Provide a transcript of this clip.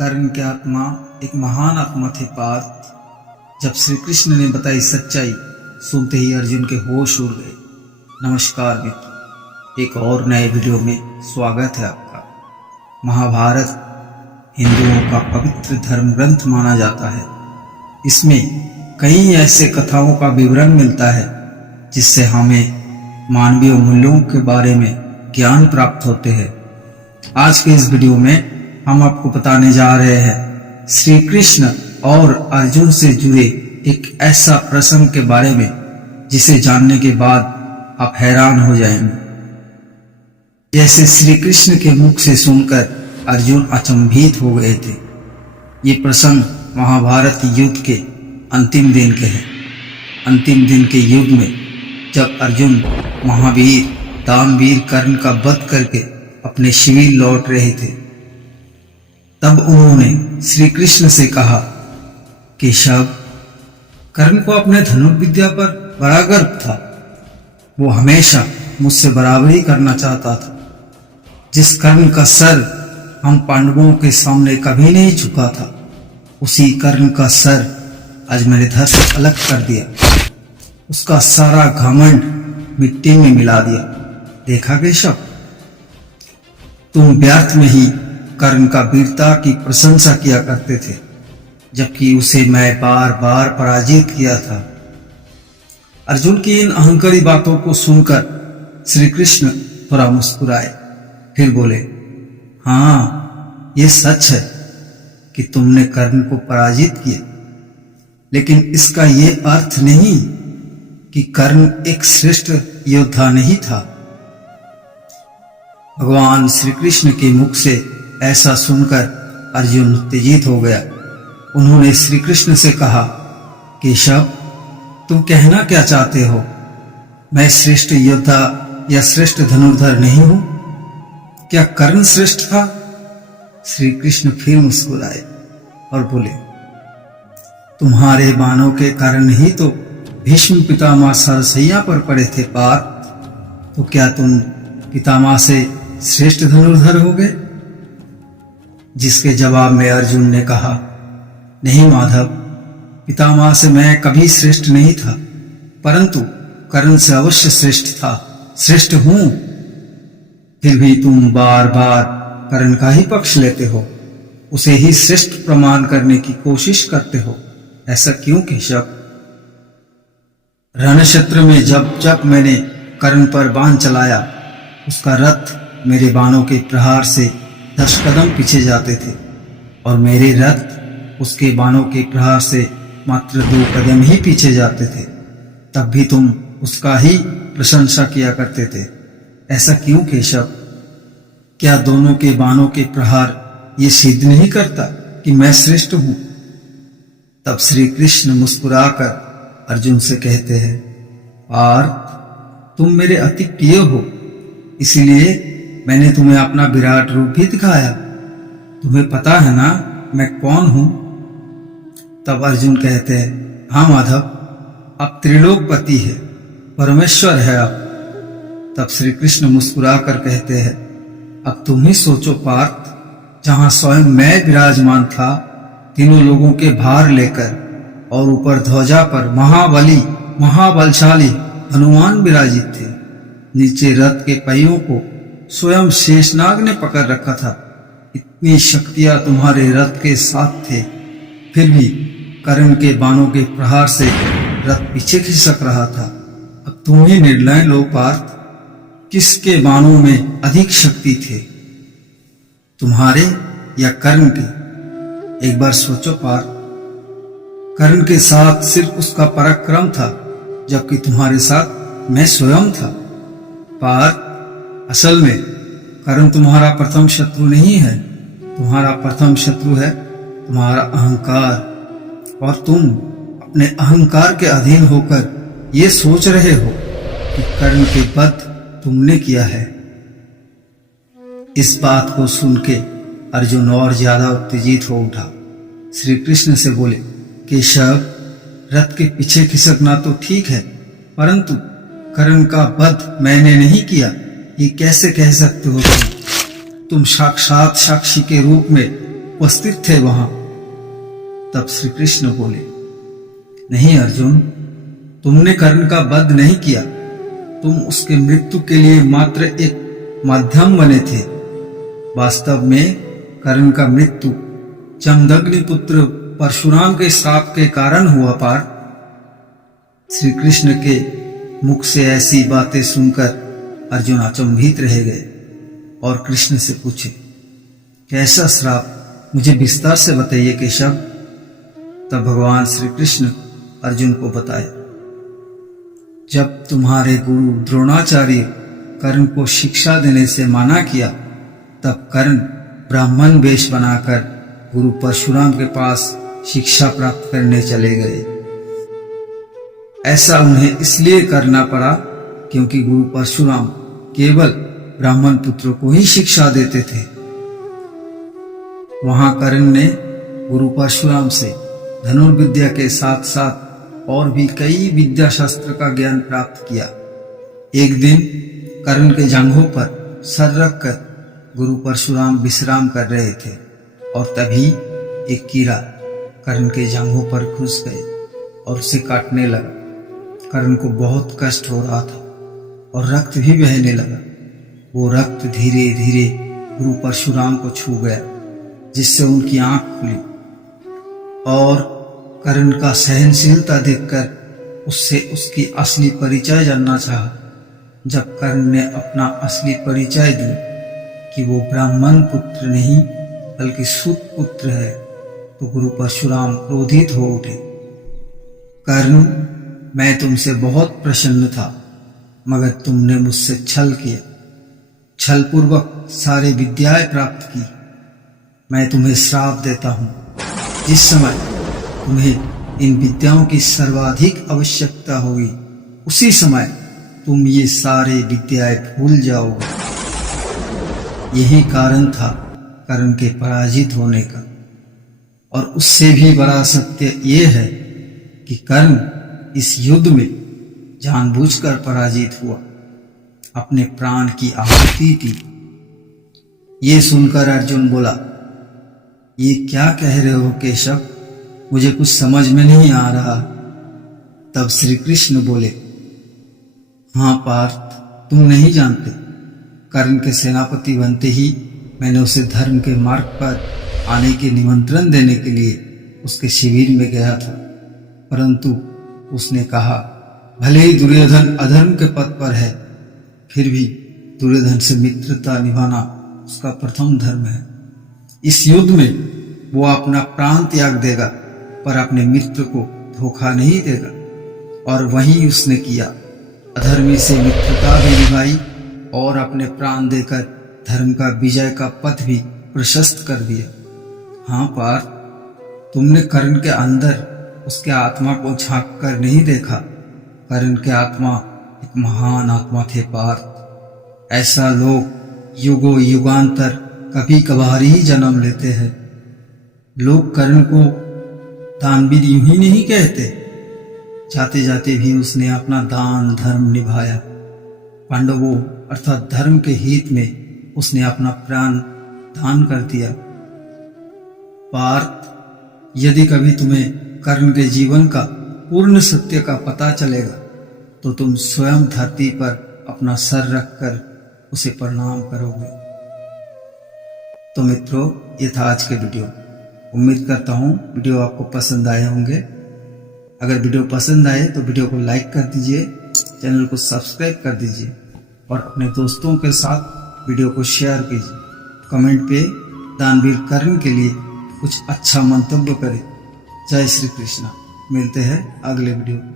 कर्ण की आत्मा एक महान आत्मा थे पार्थ। जब श्री कृष्ण ने बताई सच्चाई सुनते ही अर्जुन के होश उड़ गए। नमस्कार मित्रों, एक और नए वीडियो में स्वागत है आपका। महाभारत हिंदुओं का पवित्र धर्म ग्रंथ माना जाता है। इसमें कई ऐसे कथाओं का विवरण मिलता है जिससे हमें मानवीय मूल्यों के बारे में ज्ञान प्राप्त होते हैं। आज के इस वीडियो में हम आपको बताने जा रहे हैं श्री कृष्ण और अर्जुन से जुड़े एक ऐसा प्रसंग के बारे में जिसे जानने के बाद आप हैरान हो जाएंगे। जैसे श्री कृष्ण के मुख से सुनकर अर्जुन अचंभित हो गए थे। ये प्रसंग महाभारत युद्ध के अंतिम दिन के हैं। अंतिम दिन के युद्ध में जब अर्जुन महावीर दानवीर कर्ण का वध करके अपने शिविर लौट रहे थे, तब उन्होंने श्री कृष्ण से कहा, केशव, कर्ण को अपने धनुर्विद्या पर बड़ा गर्व था। वो हमेशा मुझसे बराबरी करना चाहता था। जिस कर्ण का सर हम पांडवों के सामने कभी नहीं झुका था, उसी कर्ण का सर आज मैंने धड़ से अलग कर दिया। उसका सारा घमंड मिट्टी में मिला दिया। देखा केशव, तुम व्यर्थ में ही कर्ण का वीरता की प्रशंसा किया करते थे, जबकि उसे मैं बार बार पराजित किया था। अर्जुन की इन अहंकारी बातों को सुनकर श्री कृष्ण थोड़ा मुस्कुराए, फिर बोले, हाँ, ये सच है कि तुमने कर्ण को पराजित किया, लेकिन इसका ये अर्थ नहीं कि कर्ण एक श्रेष्ठ योद्धा नहीं था। भगवान श्री कृष्ण के मुख से ऐसा सुनकर अर्जुन उत्तेजित हो गया। उन्होंने श्री कृष्ण से कहा, केशव, तुम कहना क्या चाहते हो? मैं श्रेष्ठ योद्धा या श्रेष्ठ धनुर्धर नहीं हूं? क्या कर्ण श्रेष्ठ था? श्री कृष्ण फिर मुस्कुराए और बोले, तुम्हारे बाणों के कारण ही तो भीष्म पितामह सरसैया पर पड़े थे पार्थ। तो क्या तुम पितामह से श्रेष्ठ धनुर्धर हो गए? जिसके जवाब में अर्जुन ने कहा, नहीं माधव, पितामह से मैं कभी श्रेष्ठ नहीं था, परंतु कर्ण से अवश्य श्रेष्ठ था, श्रेष्ठ हूं। फिर भी तुम बार बार कर्ण का ही पक्ष लेते हो, उसे ही श्रेष्ठ प्रमाण करने की कोशिश करते हो। ऐसा क्यों केशव? रणक्षेत्र में जब जब मैंने कर्ण पर बाण चलाया, उसका रथ मेरे बाणों के प्रहार से 10 कदम पीछे जाते थे, और मेरे रथ उसके बाणों के प्रहार से मात्र 2 कदम ही पीछे जाते थे। तब भी तुम उसका ही प्रशंसा किया करते थे। ऐसा क्यों केशव? क्या दोनों के बाणों के प्रहार ये सिद्ध नहीं करता कि मैं श्रेष्ठ हूं? तब श्री कृष्ण मुस्कुराकर अर्जुन से कहते हैं, पार्थ, तुम मेरे अति प्रिय हो, इसीलिए मैंने तुम्हें अपना विराट रूप भी दिखाया। तुम्हें पता है ना मैं कौन हूं? तब अर्जुन कहते हैं, हाँ माधव, अब त्रिलोकपति है, परमेश्वर है अब। तब श्री कृष्ण मुस्कुराकर कहते हैं, अब तुम ही सोचो पार्थ, जहां स्वयं मैं विराजमान था, तीनों लोगों के भार लेकर, और ऊपर ध्वजा पर महाबली महाबलशाली हनुमान विराजित थे। नीचे रथ के पहियों को स्वयं शेषनाग ने पकड़ रखा था। इतनी शक्तियां तुम्हारे रथ के साथ थे, फिर भी कर्ण के बाणों के प्रहार से रथ पीछे खिसक रहा था। अब तुम ही निर्णय लो पार्थ, किसके बाणों में अधिक शक्ति थे, तुम्हारे या कर्ण के? एक बार सोचो पार्थ, कर्ण के साथ सिर्फ उसका पराक्रम था, जबकि तुम्हारे साथ मैं स्वयं था। पार्थ, असल में कर्ण तुम्हारा प्रथम शत्रु नहीं है। तुम्हारा प्रथम शत्रु है तुम्हारा अहंकार, और तुम अपने अहंकार के अधीन होकर ये सोच रहे हो कि कर्ण के वध तुमने किया है। इस बात को सुन के अर्जुन और ज्यादा उत्तेजित हो उठा। श्री कृष्ण से बोले, केशव, रथ के पीछे खिसकना तो ठीक है, परंतु कर्ण का वध मैंने नहीं किया, ये कैसे कह सकते हो तुम? तुम साक्षात साक्षी के रूप में उपस्थित थे वहां। तब श्री कृष्ण बोले, नहीं अर्जुन, तुमने कर्ण का वध नहीं किया, तुम उसके मृत्यु के लिए मात्र एक माध्यम बने थे। वास्तव में कर्ण का मृत्यु जमदग्नि पुत्र परशुराम के श्राप के कारण हुआ। पार्थ, श्री कृष्ण के मुख से ऐसी बातें सुनकर अर्जुन अचंभित रह गए और कृष्ण से पूछे, कैसा श्राप, मुझे विस्तार से बताइए केशव। तब भगवान श्री कृष्ण अर्जुन को बताए, जब तुम्हारे गुरु द्रोणाचार्य कर्ण को शिक्षा देने से मना किया, तब कर्ण ब्राह्मण वेश बनाकर गुरु परशुराम के पास शिक्षा प्राप्त करने चले गए। ऐसा उन्हें इसलिए करना पड़ा क्योंकि गुरु परशुराम केवल ब्राह्मण पुत्रों को ही शिक्षा देते थे। वहां कर्ण ने गुरु परशुराम से धनुर्विद्या के साथ साथ और भी कई विद्या शास्त्र का ज्ञान प्राप्त किया। एक दिन कर्ण के जांघों पर सर रखकर गुरु परशुराम विश्राम कर रहे थे और तभी एक कीड़ा कर्ण के जांघों पर घुस गए और उसे काटने लगा। कर्ण को बहुत कष्ट हो रहा था और रक्त भी बहने लगा। वो रक्त धीरे धीरे गुरु परशुराम को छू गया, जिससे उनकी आंख खुली और कर्ण का सहनशीलता देखकर उससे उसकी असली परिचय जानना चाहा। जब कर्ण ने अपना असली परिचय दिया कि वो ब्राह्मण पुत्र नहीं बल्कि सूत पुत्र है, तो गुरु परशुराम क्रोधित हो उठे। कर्ण, मैं तुमसे बहुत प्रसन्न था, मगर तुमने मुझसे छल किया, छल पूर्वक सारे विद्याएं प्राप्त की। मैं तुम्हें श्राप देता हूं, जिस समय तुम्हें इन विद्याओं की सर्वाधिक आवश्यकता होगी, उसी समय तुम ये सारे विद्याएं भूल जाओगे। यही कारण था कर्ण के पराजित होने का। और उससे भी बड़ा सत्य ये है कि कर्ण इस युद्ध में जानबूझकर पराजित हुआ, अपने प्राण की आहुति दी। ये सुनकर अर्जुन बोला, ये क्या कह रहे हो केशव, मुझे कुछ समझ में नहीं आ रहा। तब श्री कृष्ण बोले, हाँ पार्थ, तुम नहीं जानते, कर्ण के सेनापति बनते ही मैंने उसे धर्म के मार्ग पर आने के निमंत्रण देने के लिए उसके शिविर में गया था, परंतु उसने कहा, भले ही दुर्योधन अधर्म के पथ पर है, फिर भी दुर्योधन से मित्रता निभाना उसका प्रथम धर्म है। इस युद्ध में वो अपना प्राण त्याग देगा, पर अपने मित्र को धोखा नहीं देगा। और वही उसने किया, अधर्मी से मित्रता भी निभाई और अपने प्राण देकर धर्म का विजय का पथ भी प्रशस्त कर दिया। हाँ पार्थ, तुमने कर्ण के अंदर उसके आत्मा को झांक कर नहीं देखा। कर्ण के आत्मा एक महान आत्मा थे पार्थ। ऐसा लोग युगों युगांतर कभी कभार ही जन्म लेते हैं। लोग कर्ण को दानवीर यूं ही नहीं कहते, जाते जाते भी उसने अपना दान धर्म निभाया। पांडवों अर्थात धर्म के हित में उसने अपना प्राण दान कर दिया। पार्थ, यदि कभी तुम्हें कर्ण के जीवन का पूर्ण सत्य का पता चलेगा, तो तुम स्वयं धरती पर अपना सर रखकर उसे प्रणाम करोगे। तो मित्रों, ये था आज के वीडियो। उम्मीद करता हूँ वीडियो आपको पसंद आए होंगे। अगर वीडियो पसंद आए तो वीडियो को लाइक कर दीजिए, चैनल को सब्सक्राइब कर दीजिए और अपने दोस्तों के साथ वीडियो को शेयर कीजिए। कमेंट पे दानवीर कर्ण के लिए कुछ अच्छा मंतव्य करें। जय श्री कृष्णा। मिलते हैं अगले वीडियो में।